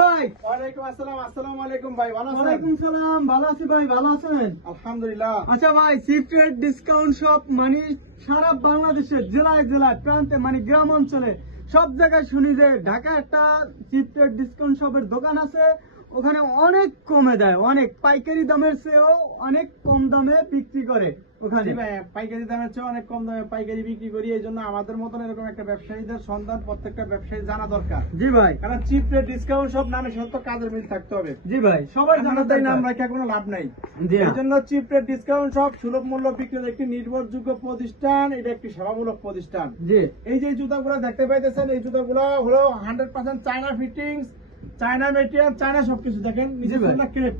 ভাই। ওয়ালাইকুম আসসালাম। আসসালামু আলাইকুম ভাই, ভালো আছেন? ওয়ালাইকুম সালাম, ভালো আছি ভাই, ভালো আছেন? আলহামদুলিল্লাহ। আচ্ছা ভাই, চিপ রেট ডিসকাউন্ট শপ মানে সারা বাংলাদেশের জেলায় জেলায় প্রান্তে মানে গ্রাম অঞ্চলে সব জায়গায় শুনি যে ঢাকা একটা চিপ রেট ডিসকাউন্ট শপের দোকান আছে, ওখানে অনেক কমে দেয়, অনেক পাইকারি দামের চেয়েও অনেক কম দামে বিক্রি করে ওখানে। জি ভাই, পাইকারি দামের চেয়ে অনেক কম দামে পাইকারি বিক্রি করি। এই জন্য আমাদের মতন এরকম একটা ব্যবসায়ীদের সন্ধান প্রত্যেকটা ব্যবসায়ী জানা দরকার। জি ভাই, কারণ চিপ রেট ডিসকাউন্ট সব নামে সত্য কাজের মিল থাকতে হবে। জি ভাই, সবাই জানা জানাতে নাম রাখা কোনো লাভ নাই। জি এই জন্য চিপ রেট ডিসকাউন্ট সব সুলভ মূল্য বিক্রির একটি নির্ভরযোগ্য প্রতিষ্ঠান, এটা একটি সেবামূলক প্রতিষ্ঠান। জি, এই যে জুতাগুলো দেখতে পাইতেছেন, এই জুতাগুলো হলো 100% China fittings, China material, China সবকিছু। দেখেন নিজে ক্রেপ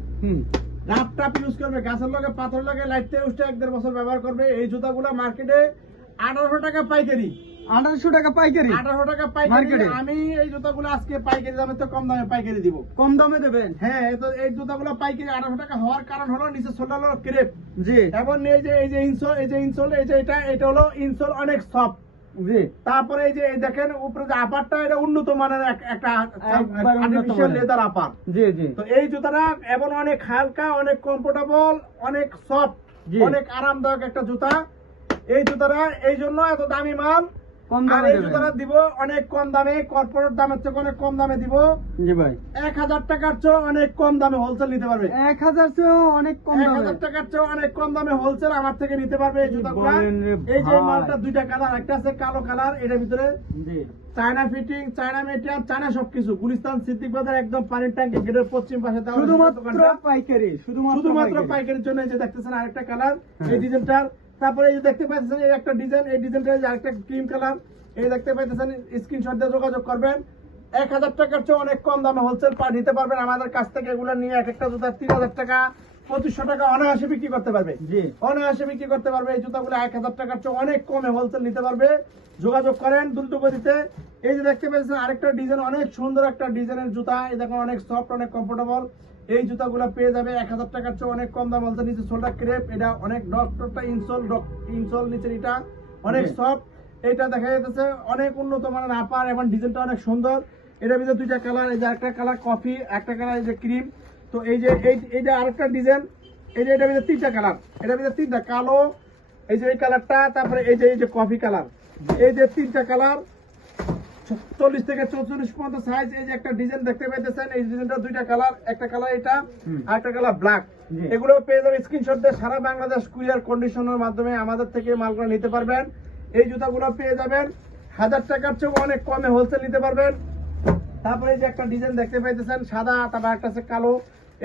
রাপ টাপ ইউজ করবে, গাছের লগে পাথর লগে লাইটতে উঠে 1-1.5 বছর ব্যবহার করবে। এই জুতাগুলো মার্কেটে 1800 টাকা পাইকারি। 1800 টাকা পাইকারি, 1800 টাকা পাইকারি। আমি এই জুতাগুলো আজকে পাইকারি দামে তো কম দামে পাইকারি দিব। কম দামে দেবেন? হ্যাঁ, তো এই জুতাগুলো পাইকারি 1800 টাকা হওয়ার কারণ হলো নিচে সোল হলো ক্রেপ। জি, এবং এই যে ইনসোল, এটা হলো ইনসোল অনেক সফট। জি, তারপরে এই যে দেখেন উপরে যে আপারটা, এটা উন্নত মানের একটা একবার উন্নত আর্টিফিশিয়াল মানের। লেদার আপার। জি, জি, তো এই জুতাটা এবং অনেক হালকা, অনেক কমফোর্টেবল, অনেক সফট, জি। অনেক আরামদায়ক একটা জুতা। এই জুতাটা এই জন্য এত দামি মাল। কম আর দামে এই দেবেন? জুতাটা দিব অনেক কম দামে, কর্পোরেট দামের চেয়ে অনেক কম দামে দিব। জি ভাই, 1000 টাকার চেয়ে অনেক কম দামে হোলসেল নিতে পারবে। 1000 চেয়েও অনেক কম দামে? 1000 টাকার চেয়ে অনেক কম দামে হোলসেল আমার থেকে নিতে পারবে এই জুতাগুলো। বলেন রে এই যে ভাই। মালটা দুইটা কালার, একটা আছে কালো কালার, এটার ভিতরে জি, China fitting, China material, China সবকিছু। গুলিস্তান সিদ্দিক বাজার একদম পানির ট্যাঙ্কি গেটের পশ্চিম পাশে দেওয়া শুধুমাত্র দোকানটা। পাইকারি, শুধুমাত্র পাইকারির জন্য। এই যে দেখতেছেন আরেকটা কালার, এই ডিজাইনটার। তারপরে এই যে দেখতে পাচ্ছেন এই একটা ডিজাইন, এই ডিজাইনটা আরেকটা ক্রিম কালার। এই দেখতে পাচ্ছেন, স্ক্রিনশট দিয়ে যোগাযোগ করবেন। 1000 টাকার চেয়ে অনেক কম দামে হোলসেল নিতে পারবেন আমাদের কাছ থেকে। এগুলো নিয়ে এক একটা জুতা 3000 টাকা, 2500 টাকা অনায়াসে বিক্রি করতে পারবে। জি, অনায়াসে বিক্রি করতে পারবে। এই জুতাগুলো 1000 টাকার চেয়ে অনেক কমে হোলসেল নিতে পারবে। যোগাযোগ করেন দ্রুত গতিতে। এই যে দেখতে পাচ্ছেন আরেকটা ডিজাইন, অনেক সুন্দর একটা ডিজাইনের জুতা। এই দেখুন অনেক সফট, অনেক কমফোর্টেবল। এই জুতাগুলো পেয়ে যাবে 1000 টাকার চেয়ে অনেক কম দাম হোলসেল। নিচে সোলটা ক্রেপ, এটা অনেক ডক্টরটা ইনসোল নিচের এটা অনেক সফট। এটা দেখা যাচ্ছে অনেক উন্নত মানের আপার এবং ডিজাইনটা অনেক সুন্দর। এটার ভিতরে দুইটা কালার, এই যে একটা কালার কফি, একটা কালার এই যে ক্রিম। তো এই যে আরেকটা ডিজাইন, এই যে এটার ভিতরে 3টা কালার, এটার ভিতরে 3টা কালো, এই যে এই কালারটা, তারপরে এই যে কফি কালার। এই যে 3টা কালার, 40 থেকে 44 পর্যন্ত সাইজ। এই যে একটা ডিজাইন দেখতে পাইতেছেন, এই ডিজাইনটা 2টা কালার, একটা কালার এটা আর একটা কালার ব্ল্যাক। এগুলো পেয়ে যাবে স্ক্রিনশট দিয়ে সারা বাংলাদেশ কুরিয়ার কন্ডিশনের মাধ্যমে আমাদের থেকে মালগুলো নিতে পারবেন। এই জুতাগুলো পেয়ে যাবেন 1000 টাকার চেয়ে অনেক কমে হোলসেল নিতে পারবেন। তারপরে এই যে একটা ডিজাইন দেখতে পাইতেছেন সাদা, তারপর একটা আছে কালো।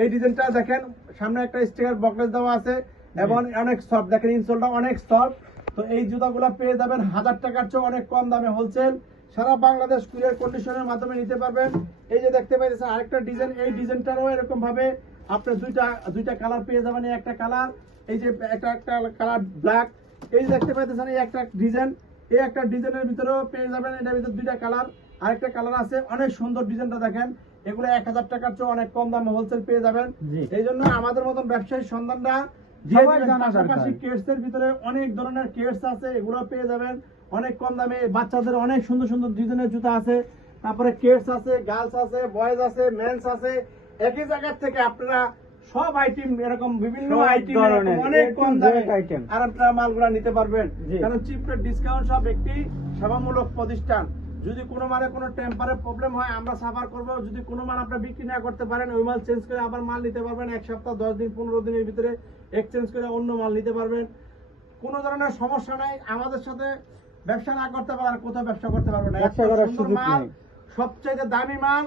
এই ডিজাইনটা দেখেন, সামনে একটা স্টিকার বকলেস দেওয়া আছে এবং অনেক সফট। দেখেন ইনসোলটা অনেক সফট। তো এই জুতাগুলো পেয়ে যাবেন 1000 টাকার চেয়ে অনেক কম দামে হোলসেল সারা বাংলাদেশ কুরিয়ার কন্ডিশনের মাধ্যমে নিতে পারবেন। এই যে দেখতে পাইতেছেন আরেকটা ডিজাইন, এই ডিজাইনটারও এরকম ভাবে আপনি দুইটা কালার পেয়ে যাবেন। এই একটা কালার, এই যে একটা কালার ব্ল্যাক। এই যে দেখতে পাইতেছেন এই একটা ডিজাইন, এই একটা ডিজাইনের ভিতরেও পেয়ে যাবেন। এটার ভিতরে 2টা কালার, আরেকটা কালার আছে। অনেক সুন্দর ডিজাইনটা দেখেন। এগুলো 1000 টাকার চেয়ে অনেক কম দামে হোলসেল পেয়ে যাবেন। এই জন্য আমাদের মতন ব্যবসায়ী সন্ধানরা পাশাপাশি কেটসের ভিতরে অনেক ধরনের কেটস আছে, এগুলো পেয়ে যাবেন অনেক কম দামে। বাচ্চাদের অনেক সুন্দর সুন্দর ডিজাইনের জুতা আছে, তারপরে কেটস আছে, গার্লস আছে, বয়েজ আছে, মেন্স আছে। একই জায়গা থেকে আপনারা সব আইটেম, এরকম বিভিন্ন আইটেম অনেক কম দামে আর আপনারা মালগুলা নিতে পারবেন। কারণ চিপ রেট ডিসকাউন্ট সব একটি সেবামূলক প্রতিষ্ঠান। যদি কোনো মালে কোনো টেম্পারের প্রবলেম হয় আমরা সাফার করবো। যদি কোনো মাল আপনারা বিক্রি না করতে পারেন, ওই মাল চেঞ্জ করে আবার মাল নিতে পারবেন। 1 সপ্তাহ, 10 দিন, 15 দিনের ভিতরে এক্সচেঞ্জ করে অন্য মাল নিতে পারবেন। কোনো ধরনের সমস্যা নাই। আমাদের সাথে ব্যবসা না করতে পারেন কোথাও ব্যবসা করতে পারবেন না। মাল, সবচেয়ে দামি মাল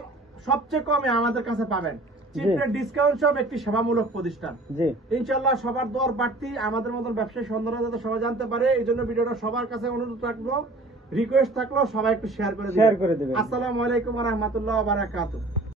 সবচেয়ে কমে আমাদের কাছে পাবেন। চিপ রেট ডিসকাউন্ট সব একটি সেবামূলক প্রতিষ্ঠান। ইনশাআল্লাহ সবার দোয়ার প্রার্থী, আমাদের মতন ব্যবসায়ী সন্ধান যাতে সবাই জানতে পারে, এই জন্য ভিডিওটা সবার কাছে অনুরোধ রাখবো, রিকোয়েস্ট থাকলো সবাই একটু শেয়ার করে দিবেন। আসসালামু আলাইকুম ওয়া রাহমাতুল্লাহি ওয়া বারাকাতুহু।